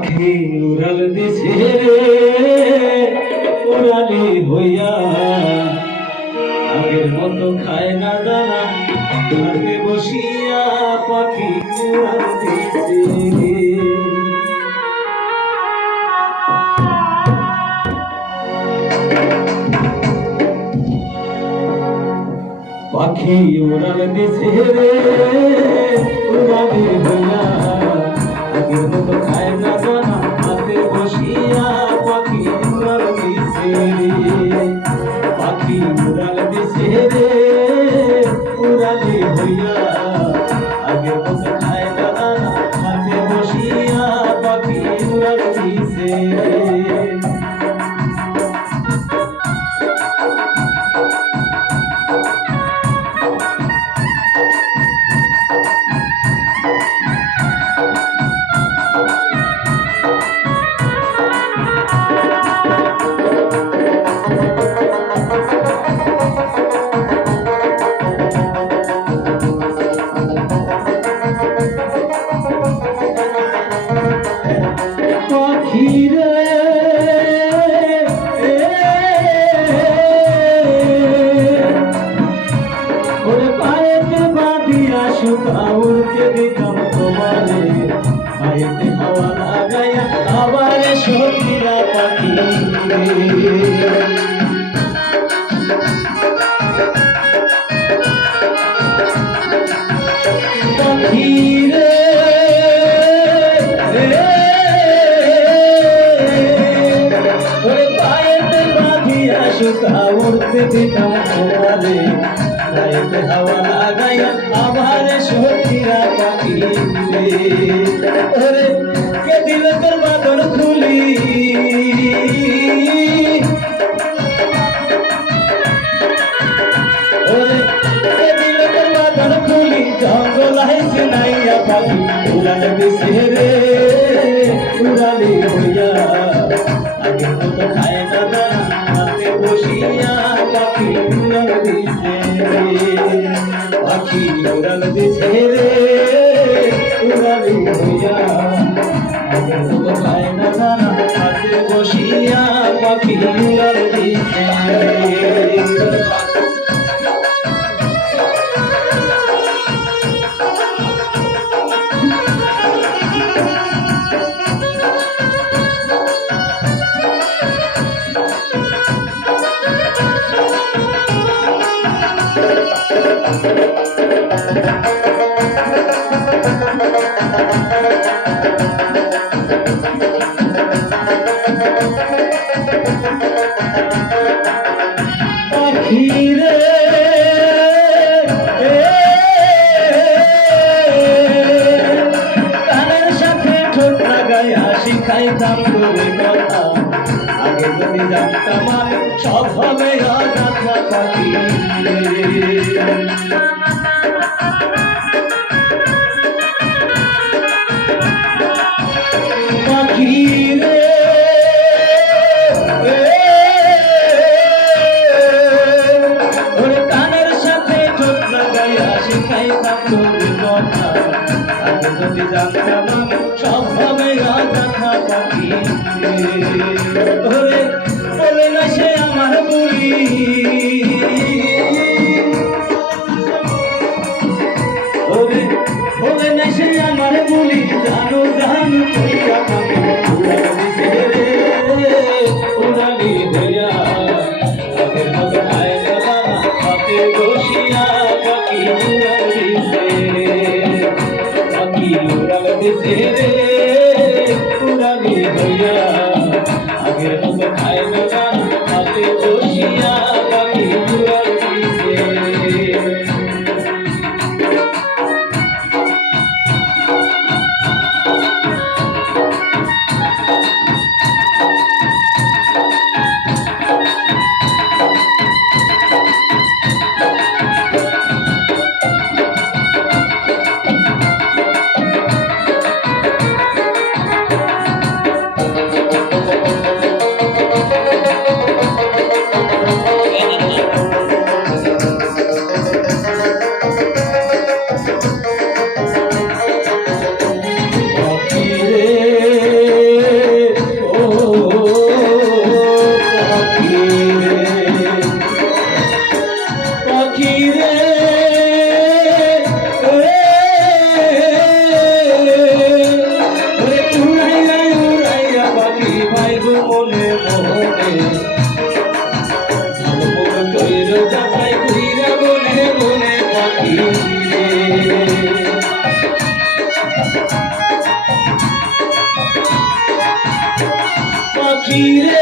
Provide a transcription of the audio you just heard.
পাখি উড়াল দিছে উড়ালি হইয়া আগের মতো খায় না দানা হাতে বসিয়া পাখি উড়াল দিছে পাখি উড়াল দিছে উড়ালি হইয়া আগের মতো খায় না দানা হাতে বসিয়া পাখি উড়াল দিছে পাখি উড়াল দিছে উড়ালি হইয়া আগের মতো খায় না দানা হাতে বসিয়া পাখি উড়াল দিছে উড়তে দিতাম তোমারে পায়েতে হাওয়া লাগাইয়া আবার সখীরা পাখি পাখিরে পায়েতে বাঁধিয়া সুতা উড়তে দিতাম তোমারে পায়েতে হাওয়া লাগাইয়া আবার সখীরা পাখি ওরে কে দিল তোর বাঁধন খুলি ওরে কে দিল তোর বাঁধন খুলি জঙ্গল হাইছে নাইয়া পাখি উড়াল দিছে রে উড়ালি হইয়া আগের মতো খায় না দানা হাতে বসিয়া পাখি উড়াল দিছে পাখি উড়াল দিছে রে উড়ালি হইয়া আগের মতো খায় না দানা হাতে বসিয়া পাখি উড়াল দিছে পাখিরে কানের সাথে ঠোঁট লাগাইয়া শিখাইতাম তোরে কথা আগে যদি জানতাম আমি সব হবে অযথা পাখি পাখিরে শিখাইতাম তোরে কথা আগে যদি জানতাম আমি সব হবে অযথা পাখি ওরে বলে না সে আমার বলি ওরে বলে না সে আমার বলি জানো জানো কইয়া পাখি উড়াল দিছে রে উড়ালি হইয়া আগের মতো খায় না দানা হাতে বসিয়া পাখি উড়াল দিছে রে উড়ালি হইয়া আগের মতো খায় না দানা হাতে বসিয়া পাখি উড়াল দিছে রে